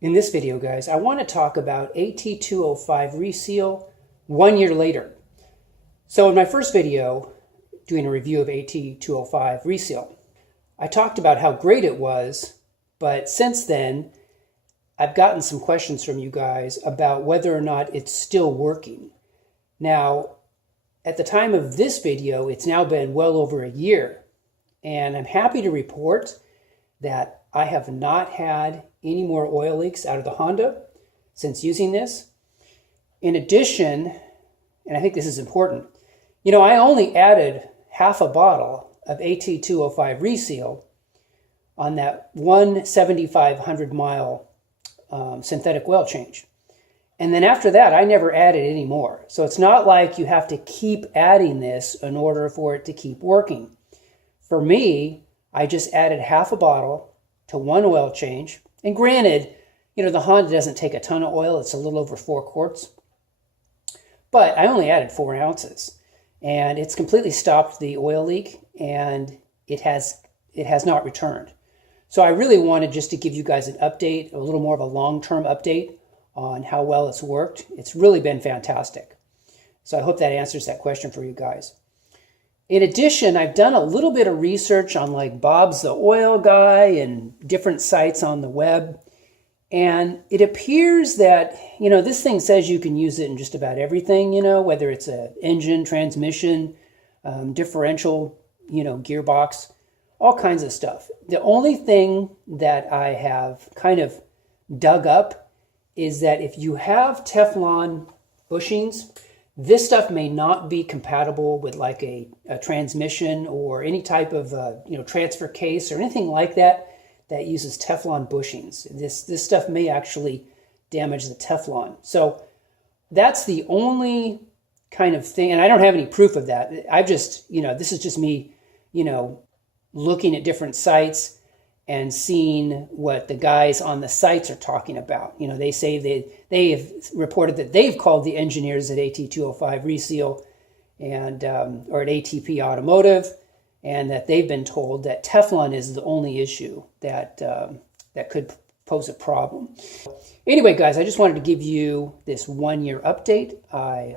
In this video, guys, I want to talk about AT-205 reseal 1 year later. So in my first video, doing a review of AT-205 reseal, I talked about how great it was, but since then, I've gotten some questions from you guys about whether or not it's still working. Now, at the time of this video, it's now been well over a year, and I'm happy to report that I have not had any more oil leaks out of the Honda since using this. In addition, and I think this is important, I only added half a bottle of AT-205 reseal on that one 7,500 mile synthetic oil change. And then after that, I never added any more. So it's not like you have to keep adding this in order for it to keep working. For me, I just added half a bottle to one oil change. And granted, the Honda doesn't take a ton of oil. It's a little over 4 quarts. But I only added 4 ounces. And it's completely stopped the oil leak, and it has not returned. So I really wanted just to give you guys an update, a little more of a long-term update on how well it's worked. It's really been fantastic. So I hope that answers that question for you guys. In addition, I've done a little bit of research on like Bob's the Oil Guy and different sites on the web. And it appears that, this thing says you can use it in just about everything, whether it's an engine, transmission, differential, gearbox, all kinds of stuff. The only thing that I have kind of dug up is that if you have Teflon bushings, this stuff may not be compatible with like a transmission or any type of transfer case or anything like that that uses Teflon bushings. This stuff may actually damage the Teflon. So that's the only kind of thing, and I don't have any proof of that. I've just, this is just me, looking at different sites and seeing what the guys on the sites are talking about. They say they have reported that they've called the engineers at AT-205 Reseal and or at ATP Automotive, and that they've been told that Teflon is the only issue that that could pose a problem. Anyway, guys, I just wanted to give you this 1 year update. I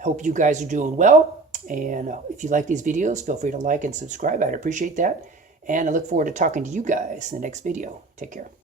hope you guys are doing well, and if you like these videos, feel free to like and subscribe. I'd appreciate that. And I look forward to talking to you guys in the next video. Take care.